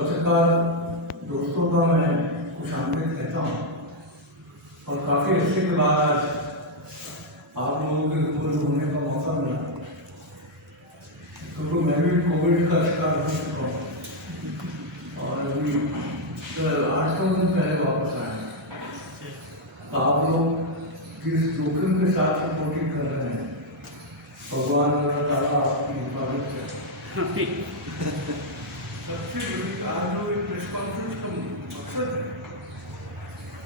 पत्रकार दोस्तों का मैं खुशामदीद कहता हूँ और काफ़ी अर्से के बाद आज आप लोगों के रूबरू होने का मौका मिला, क्योंकि मैं भी कोविड का शिकार हो चुका हूँ और अभी 8 दिन पहले वापस आए। तो आप लोग जिस जोखिम के साथ रिपोर्टिंग कर रहे हैं, भगवान अल्लाह ताला आपकी हिफाजत करे। सबसे बड़ी आज जो प्रेस कॉन्फ्रेंस का मकसद है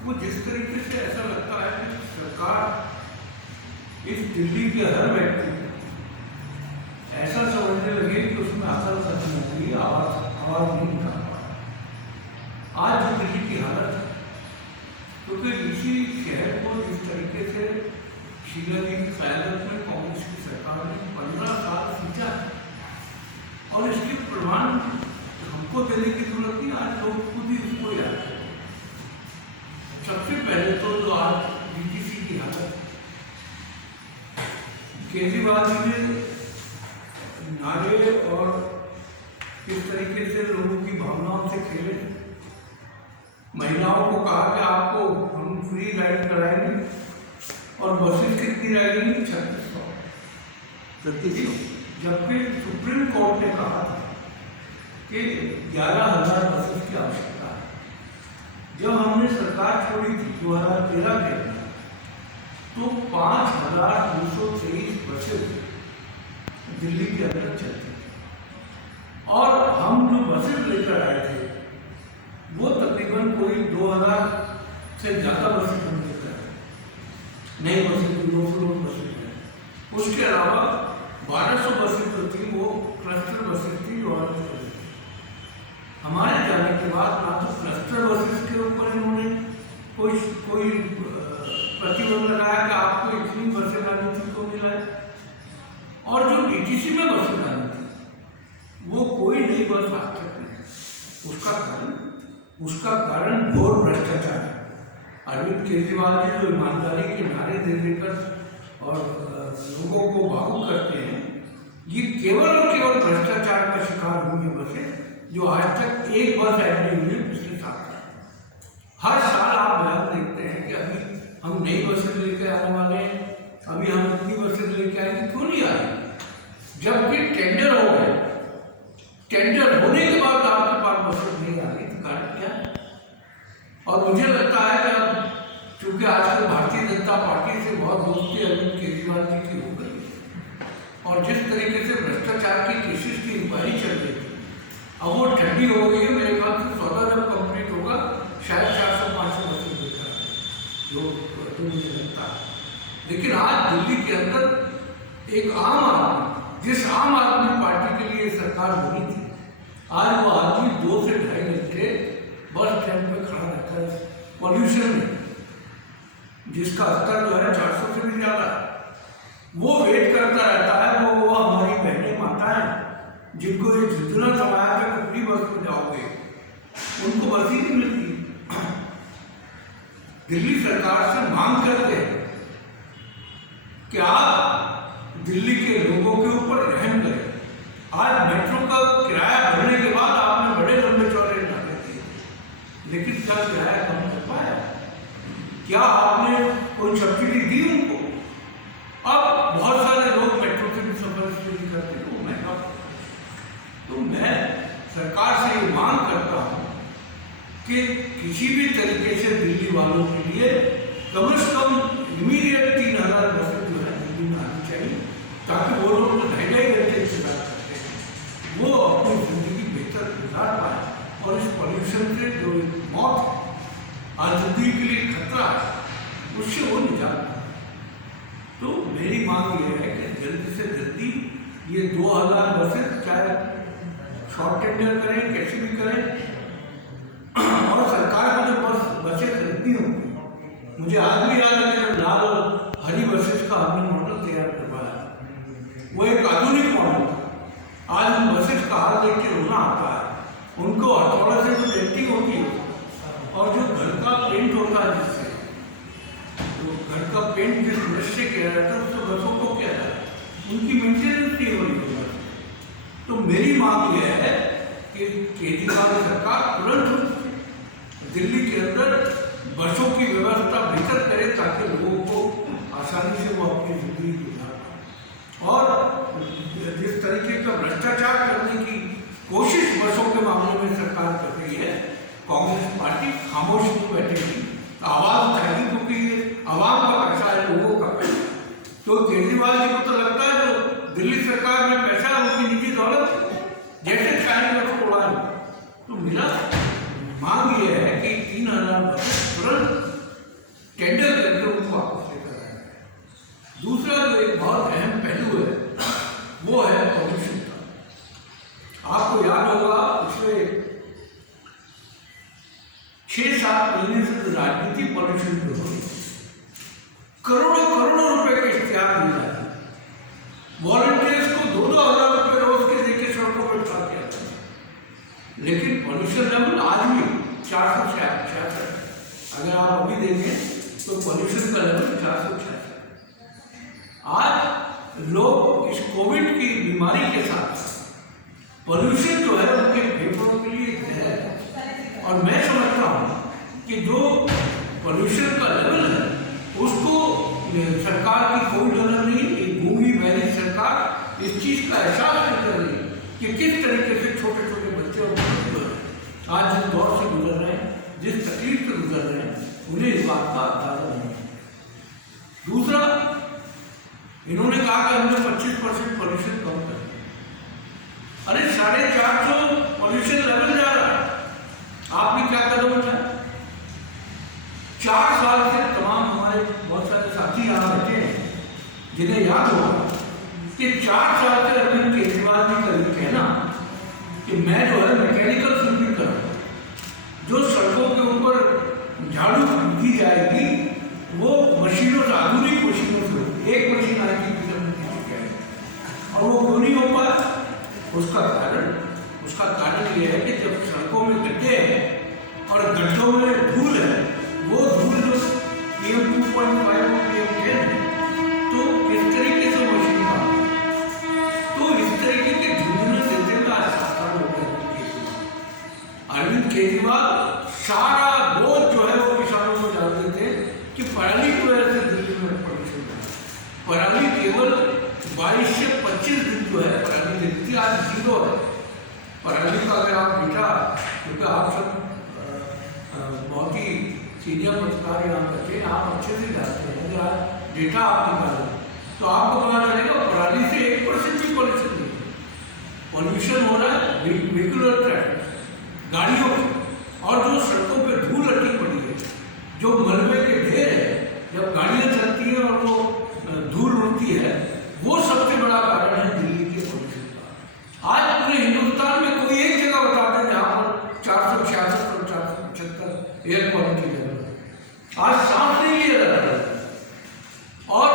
वो जिस तरीके से ऐसा लगता है कि सरकार इस दिल्ली के हर व्यक्ति ऐसा समझने लगे कि उसमें असल सच आवाज नहीं निकाल पा। आज जो दिल्ली की हालत है, क्योंकि इसी शहर को जिस तरीके से शीला जी की क़यादत में कांग्रेस की सरकार ने 15 साल सींचा और इसके प्रमाण हमको देने की जरूरत नहीं, आज लोग खुद ही उसको याद करें। सबसे पहले तो जो आज डीटीसी की हालत, केजरीवाल जी ने नारे और किस तरीके से लोगों की भावनाओं से खेले। महिलाओं को कहा कि आपको हम फ्री राइड कराएंगे और बसेस कितनी रहेंगी, 3600, जबकि सुप्रीम कोर्ट ने कहा था कि 11,000 बसेस की आवश्यकता है। जब हमने सरकार छोड़ी थी 2013 के अंदर, तो 5,223 बसेस दिल्ली के अंदर चलती थी और हम जो बसेस लेकर आए थे वो तकरीबन कोई 2,000 से ज़्यादा बसेस हम लेकर आए, नई बसेस 200 बसेस। उसके अलावा 1200 बसेस जो थी वो क्लस्टर बसेस थी जो हमारे जाने के बाद ना तो क्लस्टर बसेस के ऊपर इन्होंने कोई प्रतिबंध लगाया कि आपको इतनी बसें लानी थी तो मिला, और जो डीटीसी में बसें लानी थी वो कोई नई बस आज तक नहीं। उसका कारण घोर भ्रष्टाचार है। अरविंद केजरीवाल जी जो ईमानदारी के नारे दे देकर और लोगों को भावुक करते हैं, ये केवल और केवल भ्रष्टाचार का शिकार हुई है बसें, जो आज तक एक बस ऐड हुई है पिछले साल। हर साल आप बयान देखते हैं कि अभी हम नई बसें लेकर आने वाले हैं, अभी हम इतनी बसें लेकर आएंगे, क्यों नहीं आए? जबकि टेंडर हो गए, टेंडर होने के बाद आपके पास बसें नहीं आ रही, तो कारण क्या है? और मुझे लगता है कि अब चूंकि आजकल भारतीय जनता पार्टी से बहुत दोस्ती अरविंद केजरीवाल जी की हो गई और जिस तरीके से भ्रष्टाचार की केसेस की इंक्वायरी चल रही थी, अब वो ठंडी हो गई है। मेरे ख्याल से 14 जब कंप्लीट होगा शायद 400-500 बसें देता है, जो मुझे लगता है। लेकिन आज दिल्ली के अंदर एक आम आदमी, जिस आम आदमी पार्टी के लिए सरकार बनी थी, आज वो आदमी 2 से 2.5 घंटे बस स्टैंड पे खड़ा रहता है पॉल्यूशन में, जिसका स्तर जो है 400 से भी ज़्यादा है। वो वेट करता रहता है। वो हमारी बहनें माताएं जिनको ये जितना समाया था कि फ्री बस में जाओगे, उनको बस ही नहीं मिलती। दिल्ली सरकार से मांग करते हैं कि आप दिल्ली के लोगों के ऊपर रहम करें। आज मेट्रो का किराया भरने के बाद आपने बड़े लंबे चौड़े नारे दिए, लेकिन क्या किराया कम कर पाया? क्या आपने कोई सब्सिडी दी उनको? अब बहुत सारे लोग मेट्रो से भी सफर इसलिए करते हैं, वो महंगा। तो मैं सरकार से ये मांग करता हूँ कि किसी भी तरीके से दिल्ली वालों के लिए कम से कम इमीडिएट 3,000 बसें जो है दिल्ली में आनी चाहिए, ताकि वो लोग जो 2.5 घंटे इंतजार करते हैं वो अपनी जिंदगी बेहतर गुजार पाए और इस पॉल्यूशन से जो मौत आज जिंदगी के लिए खतरा है उससे वो निजात पाए। तो मेरी मांग ये है कि जल्दी से जल्दी ये 2,000 बसें चाहे शॉर्ट टेंडर करें, कैसे भी करें, और सरकार को जो बसें खरीदनी होंगी, मुझे आज भी याद है कि जब लाल और हरी बसेस का हमने मॉडल तैयार करवाया, वो एक आधुनिक मॉडल था। आज उन बसेस का हाल देख के रोना आता है। उनको हथौड़े से जो पेंटिंग होती है और जो घर का पेंट होता है, जिससे तो घर का पेंट जिस ब्रश से किया जाता है उससे बसों को किया जाता है, उनकी मेंटेनेंस नहीं हो रही है। तो मेरी मांग यह है कि केजरीवाल सरकार तुरंत दिल्ली के अंदर बसों की व्यवस्था बेहतर करे ताकि लोगों को आसानी से वो अपनी जिंदगी गुजार पाए। और जिस तरीके का भ्रष्टाचार करने की कोशिश बसों के मामले में सरकार कर रही है, कांग्रेस पार्टी खामोश नहीं बैठेगी, आवाज उठाएगी, क्योंकि ये आवाम का पैसा है, लोगों का पैसा। तो केजरीवाल जी को तो लगता है जो दिल्ली सरकार में पैसा उनकी निजी दौलत जैसे चाहेंगे उसको उड़ाएंगे। तो मेरा मांग ये है कि 3000 बसें तुरंत टेंडर करके उनको वापस लेकर आए। दूसरा जो एक बहुत अहम पहलू है वो है पॉल्यूशन का। आपको याद होगा पिछले 6-7 महीने से राजनीति पॉल्यूशन पे हो रही है, करोड़ों करोड़ों रुपए के इख्तियार दिए जाते हैं, वॉलंटियर्स को 2-2 हजार रुपए रोज के देके सड़कों पर उठा दिया जाता है, लेकिन पॉल्यूशन लेवल आज भी 466। अगर आप अभी देखें तो पॉल्यूशन का लेवल 466। आज लोग इस कोविड की बीमारी के साथ पॉल्यूशन जो है उनके फेफड़ों के लिए है। और मैं समझता हूँ कि जो पॉल्यूशन का लेवल है उसको सरकार की कोई नजर नहीं, गूंगी बहरी सरकार इस चीज का एहसास नहीं कर रही कि किस तरीके से छोटे छोटे बच्चे आज जिस दौर से गुजर रहे हैं, जिस तकलीफ से गुजर रहे हैं, उन्हें इस बात का अंदाजा नहीं है। दूसरा, इन्होंने कहा कि हमने 25% पॉल्यूशन कम कर दिया। अरे 450 पॉल्यूशन लेवल जा रहा है, आपने क्या कदम उठाया? 4 साल से तमाम हमारे बहुत सारे साथी यहाँ बैठे हैं जिन्हें याद होगा कि 4 साल से अरविंद केजरीवाल जी का कहना कि मैं जो है मैकेनिकल स्वीपिंग कर रहा हूँ, जो सड़कों के ऊपर झाड़ू दी जाएगी वो मशीनों से, आधुनिक मशीनों से होगी। एक मशीन आएगी और वो क्यों नहीं हो पाया? उसका कारण ये है कि जब सड़कों में गड्ढे हैं और गड्ढों में धूल है, वो धूल जो PM 2.5 और PM 10 है, तो किस तरीके से मशीन का, तो इस तरीके के झुंझुने देते हुए आज 7 साल हो गए। अरविंद केजरीवाल सारा बोझ जो है वो किसानों को डाल देते हैं कि पराली की वजह से दिल्ली में पॉल्यूशन है। पराली केवल 22 से 25 दिन जो है पराली देती थी, आज 0 है पराली का। अगर आप डेटा, क्योंकि आप सब बहुत ही सीनियर पत्रकार यहाँ करते हैं, आप अच्छे से जानते हैं, अगर आप डेटा आप निकालें तो आपको पता चलेगा पराली से 1% भी पॉल्यूशन नहीं है। पॉल्यूशन हो रहा है व्हीकुलर ट्रैफिक, गाड़ियों से, और जो सड़कों पे धूल अटकी पड़ी है, जो मलबे के ढेर है, जब गाड़ियाँ चलती हैं और वो धूल उड़ती है, वो सबसे बड़ा कारण है दिल्ली के पॉल्यूशन का। आज पूरे हिंदुस्तान में कोई एक जगह बता दें जहाँ पर 466 और 475 एयर क्वालिटी लेवल है, आज सांस नहीं लिया जा रहा है। और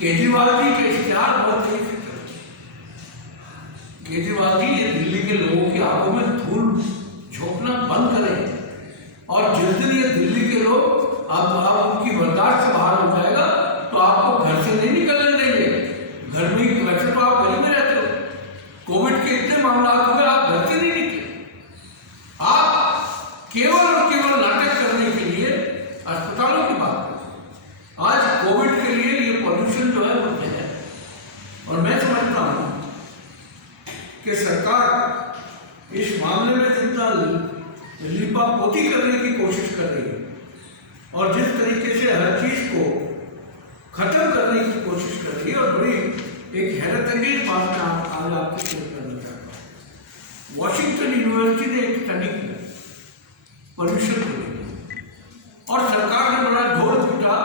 केजरीवाल जी के इश्तेहार बहुत तेजी से चलते हैं। केजरीवाल जी ये दिल्ली के लोगों की आंखों में धूल झोंकना बंद करें, और जिस दिन ये दिल्ली के लोग अब उनकी बर्दाश्त से बाहर हो जाएगा तो आपको घर से नहीं निकलने देंगे। घर में, वैसे तो आप घर में रहते हो, कोविड के इतने मामला हो गए आप घर से नहीं निकले, आप केवल और केवल नाटक करने के लिए अस्पतालों की बात करें। आज कोविड के लिए ये पॉल्यूशन जो है वो है। और मैं समझता हूँ कि सरकार इस मामले में जितना लिपापोती करने की कोशिश कर रही है और जिस तरीके से हर चीज को खत्म करने की कोशिश कर रही है, और बड़ी एक हैरतअंगेज बात मैं आज आपको शेयर करना चाहता हूँ। वॉशिंगटन यूनिवर्सिटी ने एक स्टडी किया पॉल्यूशन को लेकर, और सरकार ने बड़ा ढोल पीटा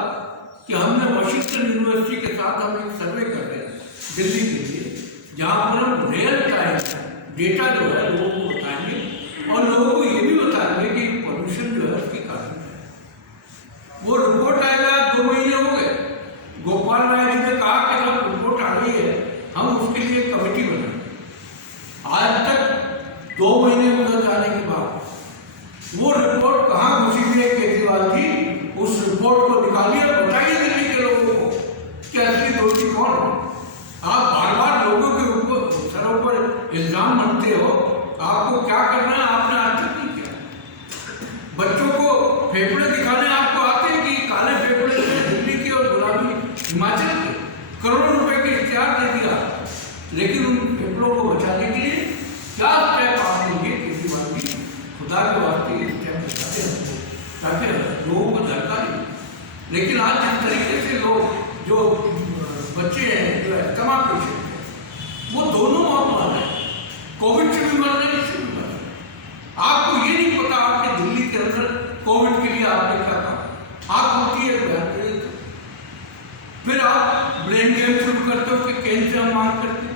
कि हमने वॉशिंगटन यूनिवर्सिटी के साथ हम एक सर्वे कर रहे हैं दिल्ली के लिए, जहाँ पर हम रियल टाइम डेटा जो है लोगों को बताएंगे और लोगों को ये भी बताएंगे कि पॉल्यूशन जो है उसके कारण है। वो रिपोर्ट आएगा, 2 महीने हो गए, गोपाल राय जी ने कहा कि जब रिपोर्ट आ गई है हम उसके लिए कमेटी बनाएंगे। आज तक 2 महीने गुजर जाने के बाद वो रिपोर्ट कहाँ घुसी हुई है? केजरीवाल जी उस रिपोर्ट को निकालिए और बताइए दिल्ली के लोगों को कि असली दोषी कौन है। आप बार बार लोगों के ऊपर सरों पर इल्जाम बनते हो, आपको क्या करना है आपने आज तक नहीं किया। बच्चों को फेफड़े दिखाने आपको आते हैं कि काले फेफड़े दिल्ली के और गुलाबी हिमाचल के करोड़ों रुपए के इख्तियार दे दिया, लेकिन उन फेफड़ों को बचाने के लिए क्या स्टेप आपने लिए केजरीवाल जी, खुदा के वास्ते ये स्टेप बताते हैं ताकि लोगों को जानकारी। लेकिन आज जिस तरीके से लोग जो बच्चे हैं जो अस्थमा पेशेंट हैं वो दोनों मौत मर रहे हैं, कोविड से भी मर रहे हैं, इससे भी मर रहे हैं। आपको ये नहीं पता आपके दिल्ली के अंदर कोविड के लिए आपने क्या कहा, आप होती है बयान, फिर आप ब्लेम गेम शुरू करते हो कि केंद्र से हम मांग करते हैं,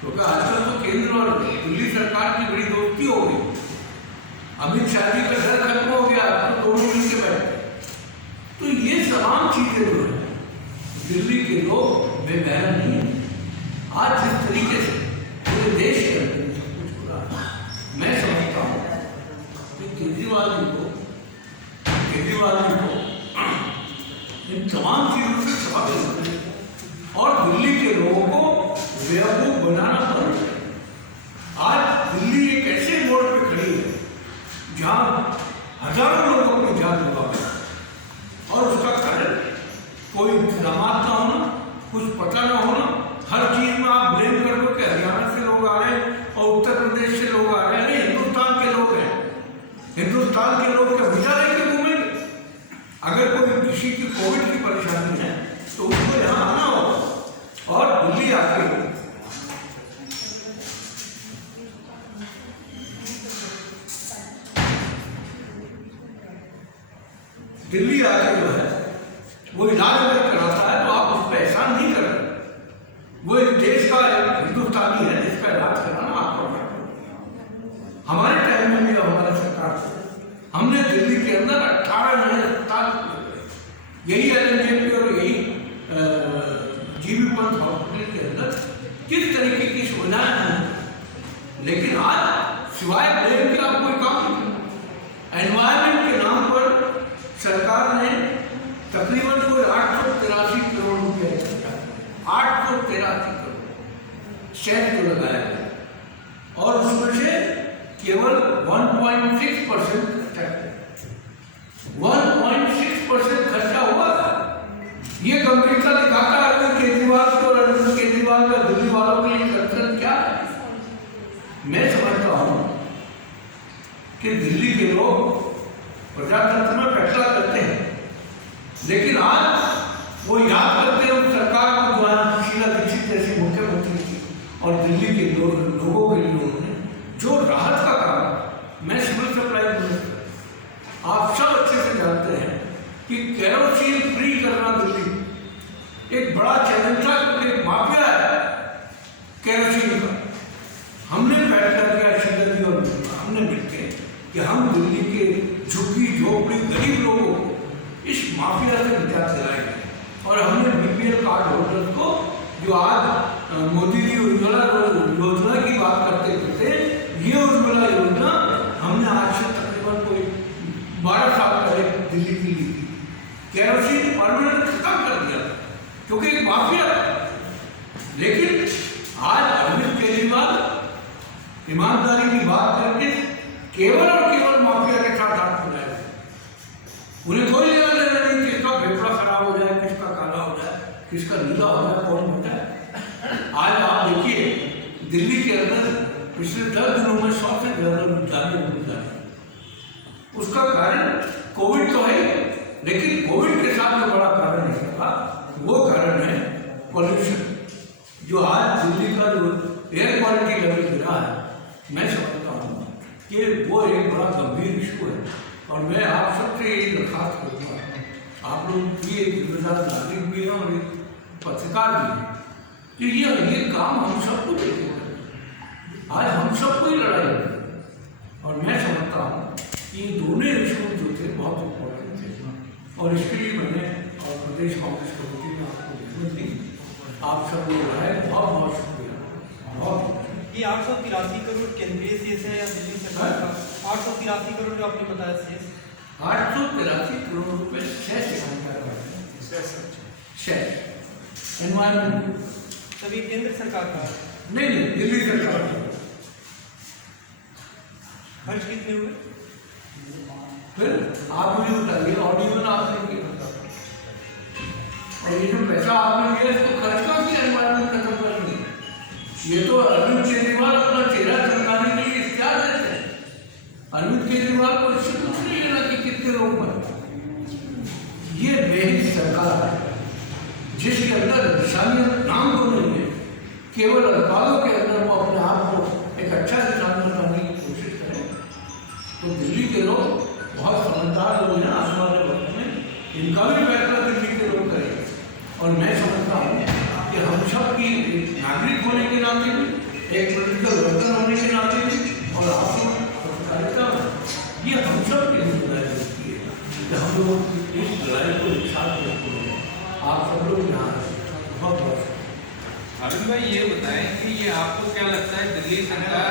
क्योंकि आजकल तो केंद्र और दिल्ली सरकार की बड़ी दोस्ती हो गई। अमित शाह जी का डर खत्म हो गया, तो दोनों मिलकर बैठे। तो ये तमाम चीजें जो है दिल्ली के लोग बेबहन नहीं है। आज जिस तरीके से पूरे देश के अंदर सब कुछ हो रहा है, मैं समझता हूँ कि केजरीवाल जी को इन तमाम चीजों से सबक लेना चाहिए और दिल्ली के लोगों को बेवकूफ बनाना बंद करें। आज दिल्ली एक ऐसे मोड़ पे खड़ी है जहाँ हजारों लोग अपनी जान गवा गए और उसका कारण कोई इंतजाम ना होना, कुछ पता ना होना। हर चीज में आप ब्लेम कर दो कि हरियाणा से लोग आ रहे हैं और उत्तर प्रदेश से लोग आ रहे हैं। अरे हिंदुस्तान के लोग हैं, हिंदुस्तान के लोग क्या वीजा लेके घूमेंगे? अगर कोई किसी की कोविड की परेशानी है तो उसको यहाँ आना होगा और दिल्ली आके जो है वो इलाज अगर कराता है तो आप उस पर एहसान नहीं कर रहे। वो इस देश का हिंदुस्तानी है जिसका इलाज कराना आपको। हमारे टाइम में भी हमारे सरकार से हमने दिल्ली के अंदर 18 नए अस्पताल यही LNJP और यही GB पंत हॉस्पिटल के अंदर किस तरीके की सुविधाएं हैं, लेकिन आज सिवाय ब्लेम के आप कोई काम नहीं। एनवायरमेंट के नाम पर सरकार ने तकरीबन कोई 883 करोड़ रुपए 883 करोड़ शहर को लगाया गया और उसमें से केवल 1.6% 1.6% खर्चा हुआ था। ये गंभीरता दिखाता है कि केजरीवाल को और अरविंद केजरीवाल का दिल्ली वालों के लिए कंसर्न क्या है। मैं समझता हूँ कि दिल्ली के लोग प्रजातंत्र में फैसला करते हैं, लेकिन आज वो याद करते हैं उस सरकार को जो शीला दीक्षित जैसी मुख्यमंत्री थी और दिल्ली के लोगों के लिए जो राहत का काम। मैं सिविल सप्लाई मिनिस्टर, आप सब अच्छे से जानते हैं कि केरोसिन फ्री करना दिल्ली एक बड़ा चैलेंज था, क्योंकि एक माफिया है केरोसिन का। हमने फैसला किया शीला जी और हमने मिलकर कि हम दिल्ली के झुग्गी झोपड़ी गरीब लोगों को इस माफिया से निजात दिलाएंगे और हमने BPL कार्ड होल्डर्स को जो आज मोदी जी उज्ज्वला योजना की बात करते थे, ये उज्ज्वला योजना हमने आज से तकरीबन कोई 12 साल पहले दिल्ली की ली थी। केरोसिन परमानेंट खत्म कर दिया क्योंकि एक माफिया था। लेकिन आज अरविंद केजरीवाल ईमानदारी की बात करके केवल और केवल माफिया के साथ हाथ मिलाए, उन्हें कोई लेना देना नहीं किसका फेफड़ा खराब हो जाए, किसका काला हो जाए, किसका नीला हो जाए, कौन होता है। आज आप देखिए दिल्ली के अंदर पिछले 10 दिनों में 100 से ज्यादा जाने मिल जाए। उसका कारण कोविड तो है, लेकिन कोविड के साथ जो बड़ा कारण है वो कारण है पॉल्यूशन। जो आज दिल्ली का जो एयर क्वालिटी लेवल गिरा है, मैं समझता हूँ कि वो एक बड़ा गंभीर इशू है और मैं आप सबसे यही दरखास्त करूँगा, आप लोग भी एक जिम्मेदार नागरिक भी हैं और एक पत्रकार भी हैं, कि ये काम हम सबको देखें। आज हम सबको ही लड़ाई है और मैं समझता हूँ कि ये दोनों इशू जो थे बहुत इम्पोर्टेंट थे और इसके लिए मैंने और प्रदेश कांग्रेस कमेटी में आपको रिश्वत दी। आप सब लोग आए, बहुत बहुत शुक्रिया। बहुत ये 883 करोड़ केंद्रीय शेष है या दिल्ली सरकार का? 883 करोड़ जो आपने बताया शेष, 883 करोड़ रुपए शेष एनवायरमेंट। तभी केंद्र सरकार का नहीं, दिल्ली सरकार का। खर्च कितने हुए? फिर आप मुझे बताइए, ऑडियो में आपने क्या बताया? और ये जो पैसा आपने लिया इसको खर्च कहाँ किया एनवायरमेंट खत्म करने? ये तो अरविंद केजरीवाल अपना चेहरा चमकाने के लिए इख्तियार देते हैं। अरविंद केजरीवाल को इससे कुछ नहीं लेना कि कितने लोग मरे। ये बेहिस सरकार है जिसके अंदर इंसानियत नाम को नहीं है, केवल अल्पालों के अंदर वो अपने आप को एक अच्छा इंसान बनाने की कोशिश करें। तो दिल्ली के लोग बहुत समझदार लोग हैं, आने वाले वक्त में इनका भी फैसला दिल्ली के लोग करेंगे। और मैं समझता हूँ कि हम सब की नागरिक होने के नाते भी, एक पॉलिटिकल वर्कर होने के नाते भी, और आपको पत्रकारिता ये हम सब की जिम्मेदारी होती है कि हम लोग इस लड़ाई को एक साथ रखते हैं। आप सब लोग यहाँ बहुत बहुत अरुण भाई ये बताएं कि ये आपको क्या लगता है, दिल्ली सरकार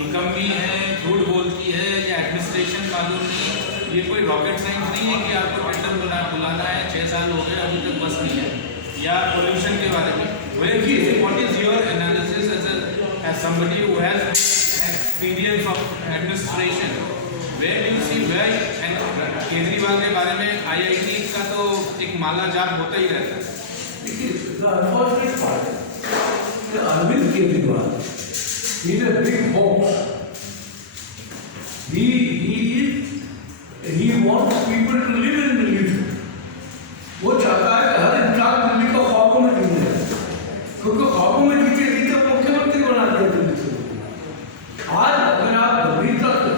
निकम्मी है, झूठ बोलती है, या एडमिनिस्ट्रेशन कानून नहीं? ये कोई रॉकेट साइंस नहीं है कि आपको टेंडर बुलाना है, 6 साल हो गए अभी तक बस नहीं है। या पोल्यूशन के बारे में what is your analysis as somebody who has experience of administration, where do you see where? and Kejriwal के बारे में IIT का तो एक माला जाप होता ही रहता है। unfortunate part is Arvind Kejriwal, he is a big hoax. He wants people to live in illusion. वो चाहता है कि हर इंसान दिल्ली को ख्वाबों में जीने, क्योंकि ख्वाबों में जीते जीते मुख्यमंत्री बना दिया दिल्ली को। आज अगर आप गंभीरता से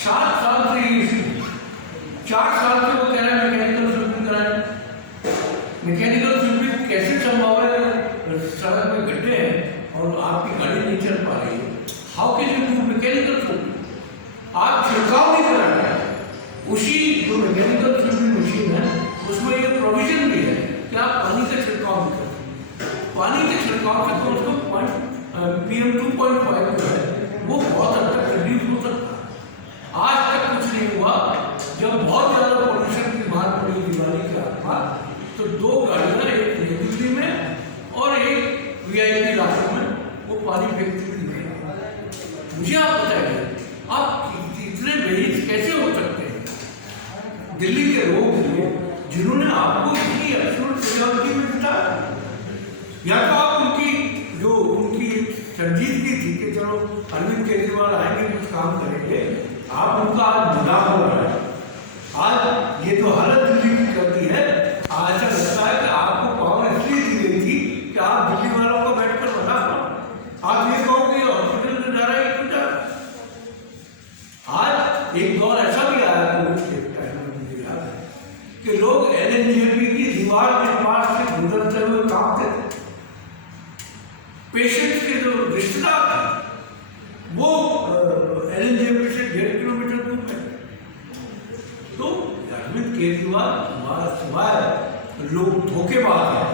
7 साल से ये 4 साल से वो कह रहे हैं मैकेनिकल स्विमिंग कराएं। मैकेनिकल स्विमिंग कैसे संभव है? सड़क में गड्ढे हैं और आपकी गाड़ी नहीं चल पा रही है। How can you do mechanical swimming? आप छिड़काव नहीं कराएंगे। उसी जो मैकेनिकल स्विमिंग मशीन है उसमें ये प्रोविजन भी है कि आप पानी का छिड़काव भी करें। पानी के छिड़काव से तो उसको PM 2.5 जो है वो बहुत हद तक रिड्यूस हो सकता है। आज तक कुछ नहीं हुआ। जब बहुत ज़्यादा पॉल्यूशन की मार पड़ी दिवाली के आसपास, तो 2 गाड़ियाँ, एक नई दिल्ली में और एक VIP इलाकों में वो पानी फेंकती हुई दिखाई। मुझे आप बताइए, आप इतने बेहिस कैसे हो सकते हैं? दिल्ली के लोग जिन्होंने आपको इतनी एब्सोल्यूट मेजॉरिटी में जिताया, या तो आप उनकी संजीदगी थी कि चलो अरविंद केजरीवाल आएंगे कुछ काम करेंगे, आप उनका आज मजाक हो रहा है। आज ये तो हालत दिल्ली की करती है। आज ऐसा लगता है कि आपको पावर इसलिए दी गई थी कि आप दिल्ली वालों को बैठकर मजाक करो। आप ये कहोगे हॉस्पिटल में जा रहा है क्यों जा रहा है? आज एक दौर ऐसा भी आया कोविड के टाइम में, मुझे याद है कि लोग LNJP की दीवार के पास से गुजरते हुए कांपते थे। पेशेंट के जो रिश्तेदार थे वो LNJP से 1.5 किलोमीटर दूर है। तो अरविंद केजरीवाल हमारा सिवाय लोग धोखेबाज है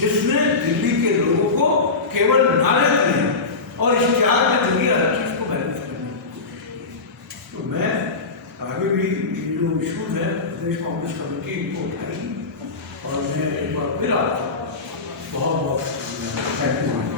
जिसने दिल्ली के लोगों को केवल नारे दिए और इश्तिहार के जरिए हर चीज को बैलेंस करने की कोशिश की। तो मैं आगे भी जो इशूज है प्रदेश कांग्रेस कमेटी इनको उठाएगी और मैं एक बार फिर आपका बहुत बहुत थैंक यू।